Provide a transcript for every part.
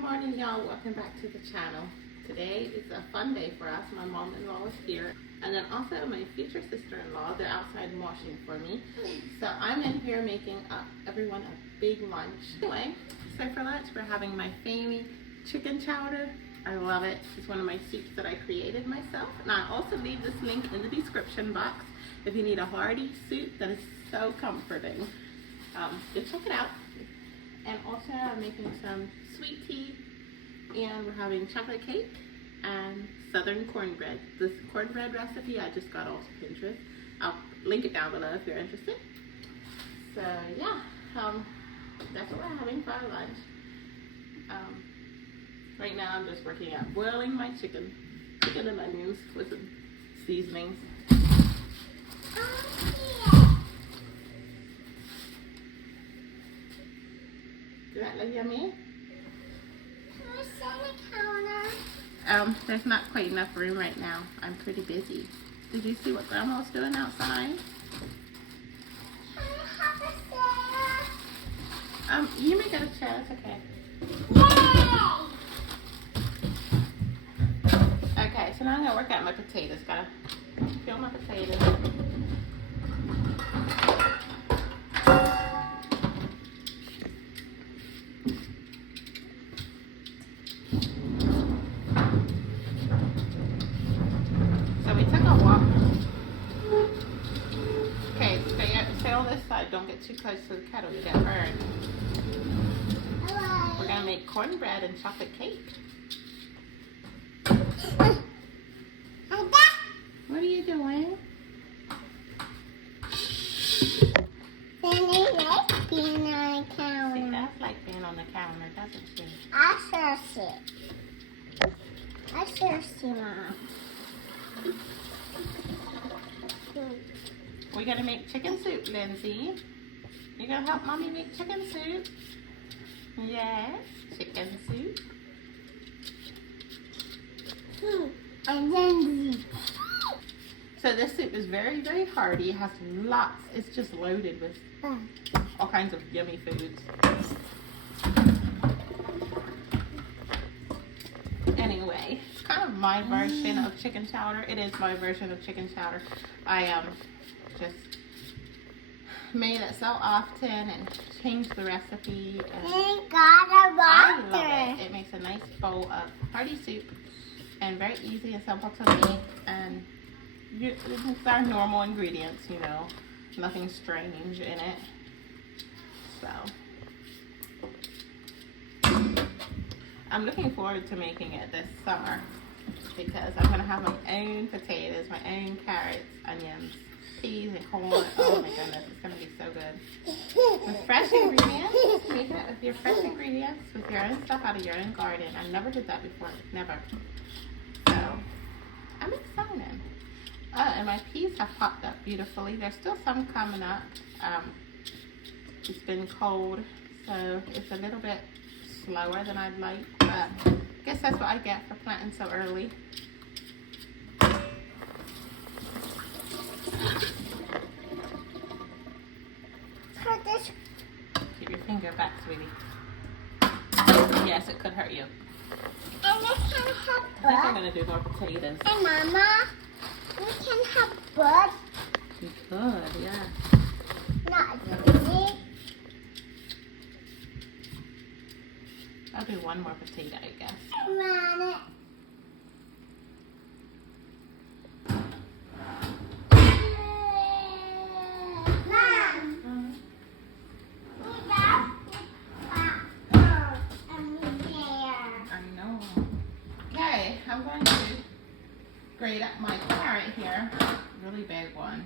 morning, y'all. Welcome back to the channel. Today is a fun day for us. My mom-in-law is here, and then also my future sister-in-law. They're outside washing for me. So I'm in here making everyone a big lunch. Anyway, so for lunch we're having my famous chicken chowder. I love it. It's one of my soups that I created myself. And I also leave this link in the description box if you need a hearty soup that is so comforting. Go check it out. And also I'm making some sweet tea, and we're having chocolate cake and southern cornbread. This cornbread recipe I just got off Pinterest. I'll link it down below if you're interested. So yeah, that's what we're having for our lunch. Right now I'm just working at boiling my chicken and onions with some seasonings. Does that look yummy? Can I sit on the counter? There's not quite enough room right now. I'm pretty busy. Did you see what Grandma's doing outside? Can I have a chair? You may get a chair, it's okay. Yay! Okay, so now I'm gonna work out my potatoes. Gotta peel my potatoes. So we took a walk. Okay, stay on this side. Don't get too close to the kettle. You get burned. Hello. We're gonna make cornbread and chocolate cake. What are you doing? Sandy likes being on the She counter. does like being on the counter, doesn't she? I sure see. I sure see, Mom. We're gonna make chicken soup, Lindsay. You gonna help Mommy make chicken soup? Yes, chicken soup. And then So this soup is very, very hearty. It has lots. It's just loaded with all kinds of yummy foods. Anyway, it's kind of my version of chicken chowder. It is my version of chicken chowder. I just made it so often and changed the recipe. And we got a I water. love it. It makes a nice bowl of hearty soup and very easy and simple to make. And it's our normal ingredients, you know, nothing strange in it. So I'm looking forward to making it this summer because I'm gonna have my own potatoes, my own carrots, onions, peas, and corn. Oh my goodness, it's gonna be so good. With fresh ingredients, making it with your fresh ingredients, with your own stuff out of your own garden. I never did that before, never. So I'm excited. And my peas have popped up beautifully. There's still some coming up. It's been cold, so it's a little bit slower than I'd like, but I guess that's what I get for planting so early. Put this. Keep your finger back, sweetie. Yes, it could hurt you. And we can have I think I'm bud. going to do more potatoes. And Mama, we can have bud. You could, yeah. Not easy. I'll do one more potato, I guess. Run it. Mom, we got and we there. I know. Okay, I'm going to grate up my carrot here. Really big one.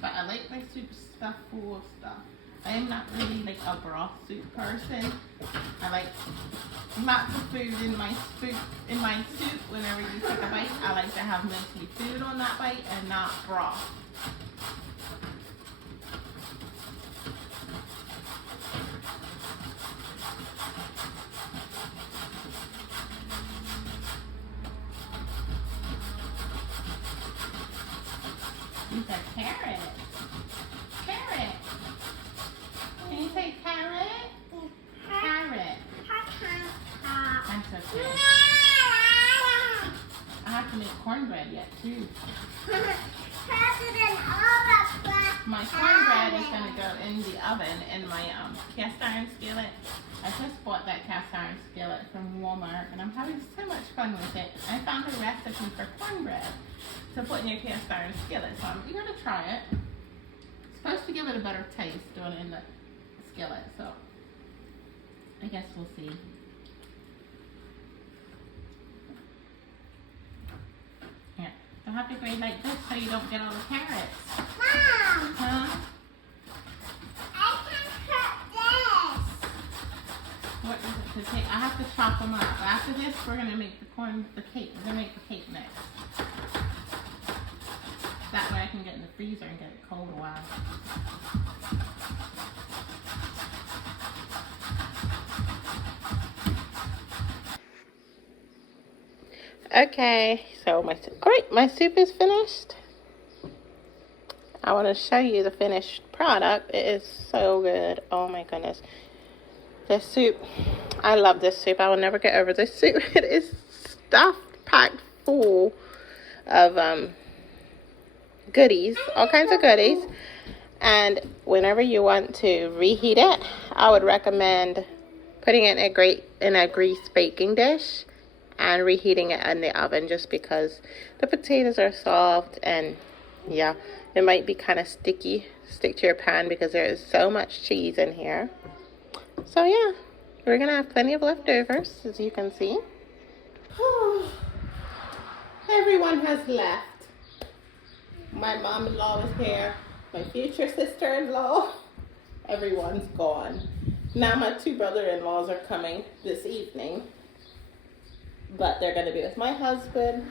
But I like my soup stuffed full of stuff. I am not really like a broth soup person. I like lots of food in my soup. Whenever you take a bite, I like to have mostly food on that bite and not broth. These are carrots. Carrots. yet too. President Obama. My cornbread is going to go in the oven in my cast iron skillet. I just bought that cast iron skillet from Walmart and I'm having so much fun with it. I found a recipe for cornbread to put in your cast iron skillet, so I'm eager to try it. It's supposed to give it a better taste doing it in the skillet, so I guess we'll see. Here, you'll have to grate like this so you don't get all the carrots. Mom, Huh? I can cut this. What is it to take? I have to chop them up. After this, we're gonna make the cake. We're gonna make the cake next. That way I can get in the freezer and get it cold a while. Okay, so my soup is finished. I want to show you the finished product. It is so good. Oh my goodness. This soup, I love this soup. I will never get over this soup. It is stuffed, packed full of goodies, all kinds of goodies. And whenever you want to reheat it, I would recommend putting it in a grease baking dish and reheating it in the oven, just because the potatoes are soft and yeah, it might be kind of stick to your pan because there is so much cheese in here. So yeah, we're gonna have plenty of leftovers, as you can see. Everyone has left. My mom-in-law was here, my future sister-in-law, everyone's gone. Now my two brother-in-laws are coming this evening, but they're gonna be with my husband.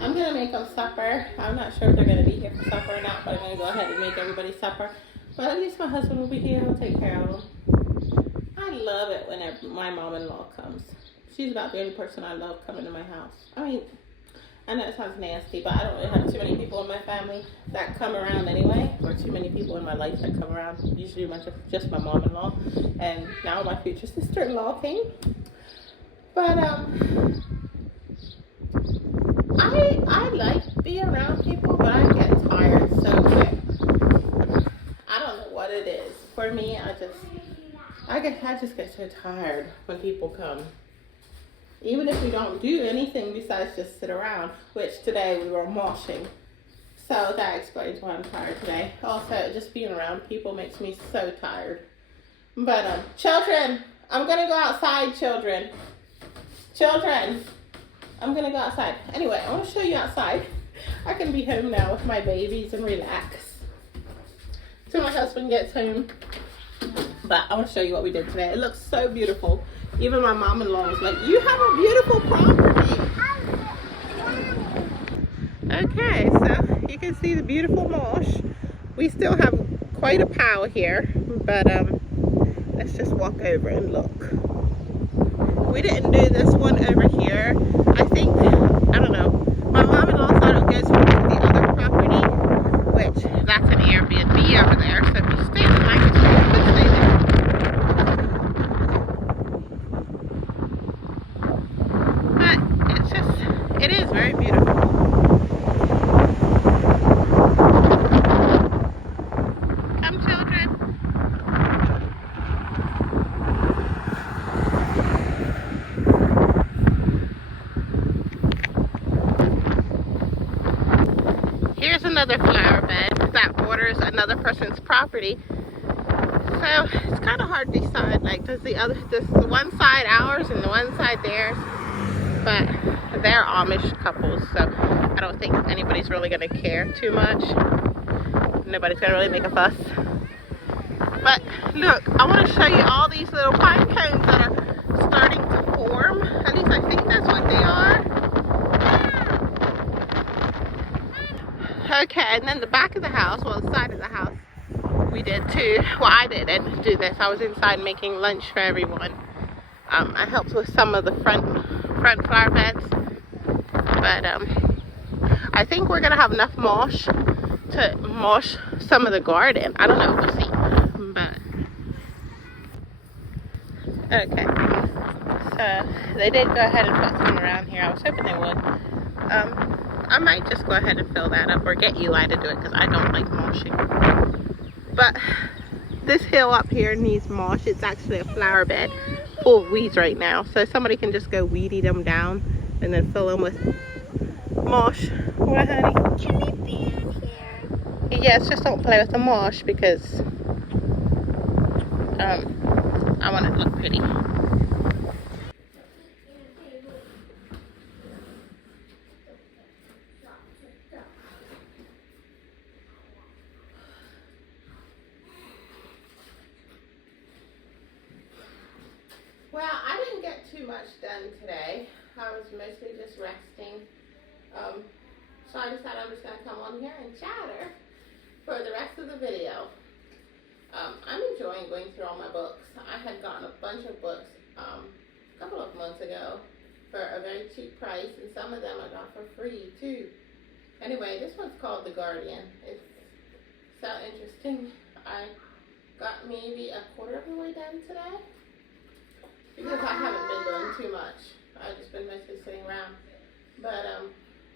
I'm gonna make them supper. I'm not sure if they're gonna be here for supper or not, but I'm gonna go ahead and make everybody supper. But at least my husband will be here, he'll take care of them. I love it whenever my mom-in-law comes. She's about the only person I love coming to my house. I mean, I know it sounds nasty, but I don't really have too many people in my family that come around anyway, or too many people in my life that come around. Usually just my mom-in-law, and now my future sister-in-law came. But I like being around people, but I get tired so quick. I don't know what it is. For me, I just get so tired when people come. Even if we don't do anything besides just sit around, which today we were mulching. So that explains why I'm tired today. Also, just being around people makes me so tired. But children, I'm gonna go outside, children. Children, I'm gonna go outside. Anyway, I wanna show you outside. I can be home now with my babies and relax till my husband gets home. But I want to show you what we did today. It looks so beautiful. Even my mom-in-law was like, you have a beautiful property. Okay, so you can see the beautiful marsh. We still have quite a pile here, but let's just walk over and look. We didn't do this one over here. I think, I don't know, my mom-in-law thought it goes from the other property, which that's an Airbnb over there, so if you stay the night, you could stay there. But it is very beautiful. Come, children. Here's another flower bed that borders another person's property. So it's kind of hard to decide, like, does the one side ours and the one side theirs? But they're Amish couples, so I don't think anybody's really gonna care too much. Nobody's gonna really make a fuss. But look, I want to show you all these little pine cones that are starting to form. At least I think that's what they are. Okay, and then the back of the house, well, the side of the house, we did too. Well, I didn't do this. I was inside making lunch for everyone. I helped with some of the front flower beds, but I think we're gonna have enough mulch to mulch some of the garden. I don't know, we'll see. But okay, so they did go ahead and put some around here. I was hoping they would. I might just go ahead and fill that up or get Eli to do it because I don't like mulching. But this hill up here needs mulch. It's actually a flower bed full of weeds right now. So somebody can just go weedy them down and then fill them with mulch. What, honey? Can we be in here? Yes, just don't play with the mulch because I want it to look pretty. Well, I didn't get too much done today. I was mostly just resting. So I decided I'm just going to come on here and chatter for the rest of the video. I'm enjoying going through all my books. I had gotten a bunch of books a couple of months ago for a very cheap price, and some of them I got for free too. Anyway, this one's called The Guardian. It's so interesting. I got maybe a quarter of the way done today because I haven't been doing too much. I've just been mostly sitting around. But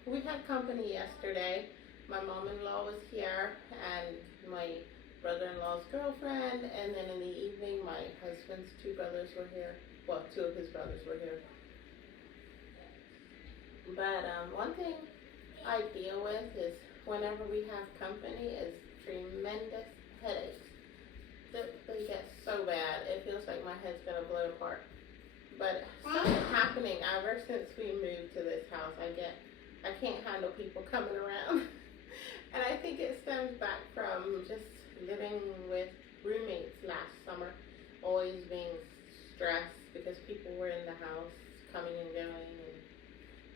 we had company yesterday. My mom-in-law was here and my brother-in-law's girlfriend, and then in the evening my husband's two brothers were here. Well, two of his brothers were here. But one thing I deal with is whenever we have company is tremendous headaches. They get so bad, it feels like my head's gonna blow apart. But something's happening ever since we moved to this house. I can't handle people coming around. And I think it stems back from just living with roommates last summer, always being stressed because people were in the house coming and going, and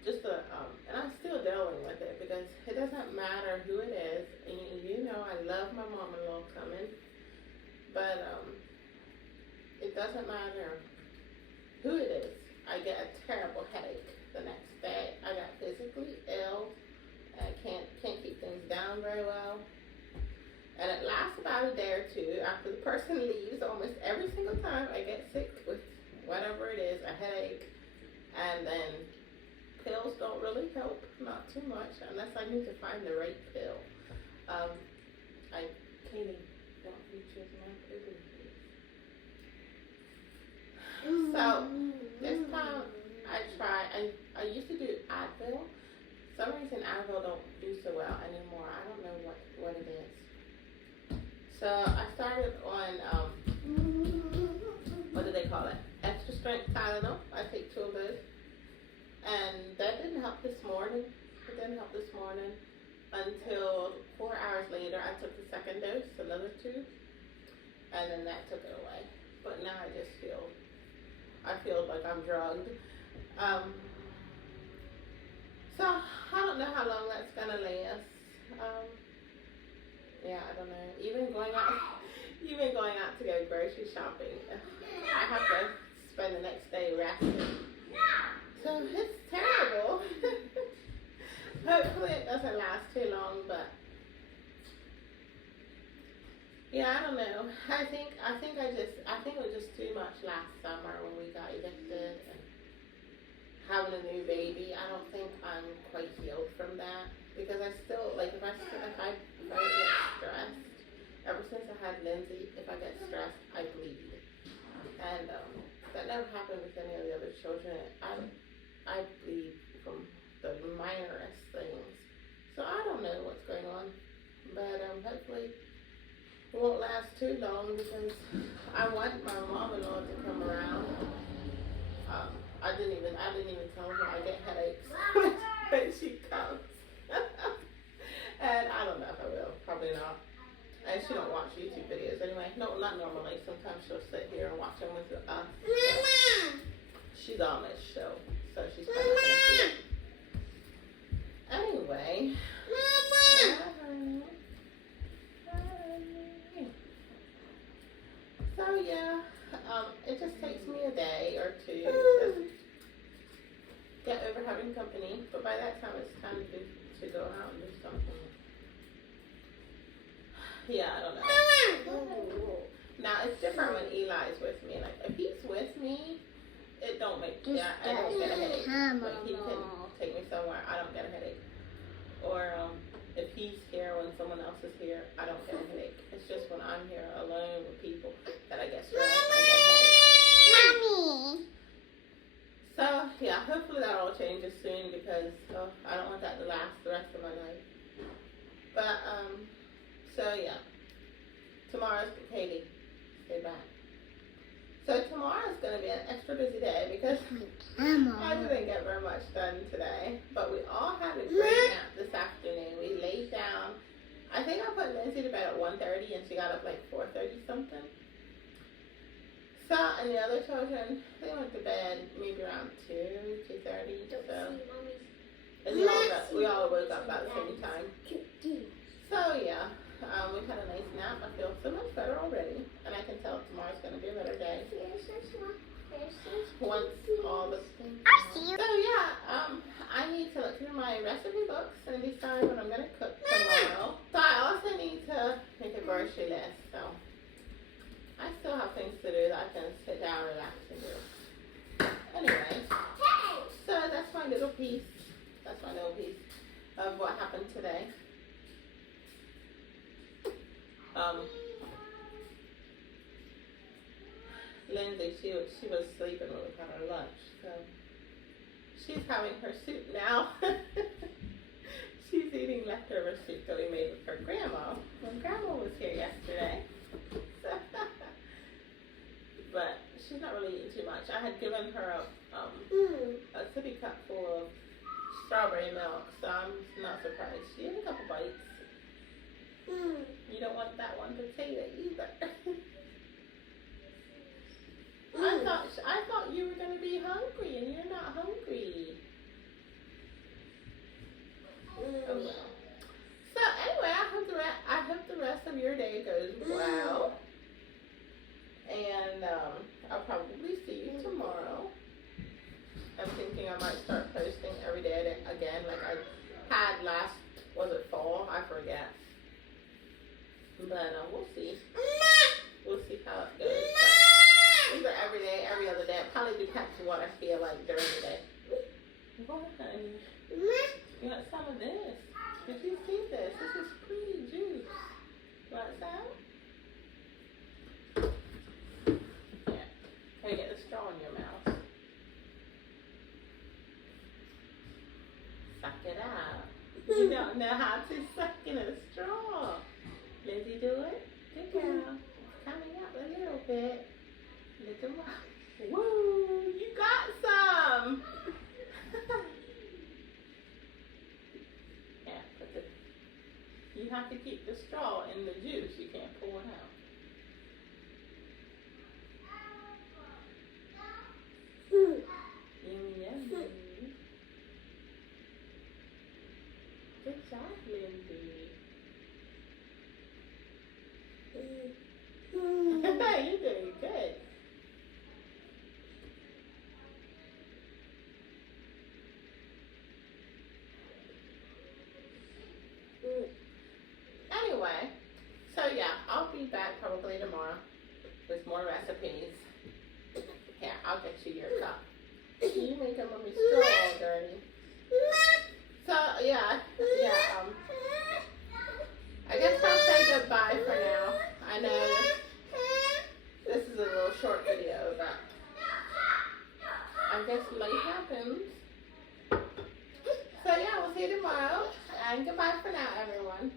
just and I'm still dealing with it because it doesn't matter who it is. And you know I love my mom-in-law coming, but it doesn't matter who it is. I get a terrible headache the next day. I got physically ill. I can't keep things down very well. And it lasts about a day or two. After the person leaves, almost every single time I get sick with whatever it is, a headache. And then pills don't really help, not too much, unless I need to find the right pill. I can't even, don't reach my pill. So this time I used to do Advil. For some reason Advil don't do so well anymore. I don't know what it is. So I started on what do they call it? Extra strength Tylenol. I take 2 of those. And that didn't help this morning. It didn't help this morning until 4 hours later I took the second dose, another 2, and then that took it away. But now I feel like I'm drugged. So I don't know how long that's gonna last. Yeah, I don't know. Even going out to go grocery shopping, I have to spend the next day resting. So it's terrible. Hopefully it doesn't last too long, but yeah, I don't know. I think it was just too much last summer when we got evicted and having a new baby. I don't think I'm quite healed from that because I still like if I get stressed. Ever since I had Lindsay, if I get stressed, I bleed, and that never happened with any of the other children. I bleed from the minorest things, so I don't know what's going on, but hopefully it won't last too long because I want my mom-in-law to come around. I didn't even tell her I get headaches when she comes. And I don't know if I will, probably not. And she don't watch YouTube videos anyway. No, not normally. Sometimes she'll sit here and watch them with us. Mama! She's Amish, so she's probably not gonna see it. Anyway. Mama! So yeah, it just takes me a day or two to get over having company, but by that time it's time to go out and do something. Yeah, I don't know. Now it's different when Eli's with me. Like if he's with me, it don't make I don't get a headache. Like he can take me somewhere, I don't get a headache. or if he's here when someone else is here, I don't get a headache. It's just when I'm here alone with people that I get stressed. I get a headache. Mommy. So yeah, hopefully that all changes soon because I don't want that to last the rest of my life. But so yeah, tomorrow's Katie. Stay back. So tomorrow's gonna be an extra busy day because I didn't get very much done today. But we all had a great nap this afternoon. We laid down. I think I put Lindsay to bed at 1:30 and she got up like 4:30 something. So, and the other children, they went to bed maybe around 2:30. So, and we all woke up about the same time. So yeah, we had a nice nap. I feel so much better already, and I can tell tomorrow's going to be a better day. Once all the so yeah, I need to look through my recipe books and decide what I'm going to cook tomorrow. So I also need to make a grocery list. So I still have things to do that I can sit down, relax, and do. Anyway, so that's my little piece. That's my little piece of what happened today. Lindsay, she was sleeping when we had our lunch, so she's having her soup now. She's eating leftover soup that we made with her grandma when grandma was here yesterday. But she's not really eating too much. I had given her a sippy cup full of strawberry milk, so I'm not surprised. She had a couple bites. You don't want that one potato either. I thought you were going to be hungry, and you're not hungry. Oh well. So anyway, I hope the rest of your day goes well, and I'll probably see you tomorrow. I'm thinking I might start posting every day again, like I had last. Was it fall? I forget. But we'll see. We'll see how it goes. But either every day, every other day. It probably depends on what I feel like during the day. What, honey? You want some of this? Did you see this? This is pretty juice. You want some? Yeah. Can you get the straw in your mouth? Suck it out. You don't know how to suck in a straw. Lindsay, do it? Good girl. Coming up a little bit. Little more. Woo! You got some! Yeah, but you have to keep the straw in the juice. You can't pull it out. Yummy, yummy. Good job, Lindsay. You're doing good. Anyway, so yeah, I'll be back probably tomorrow with more recipes. Yeah, I'll get you your cup. You make a mommy straw dirty. So yeah. I guess I'll say goodbye for now. I know this is a little short video, but I guess life happens. So yeah, we'll see you tomorrow, and goodbye for now, everyone.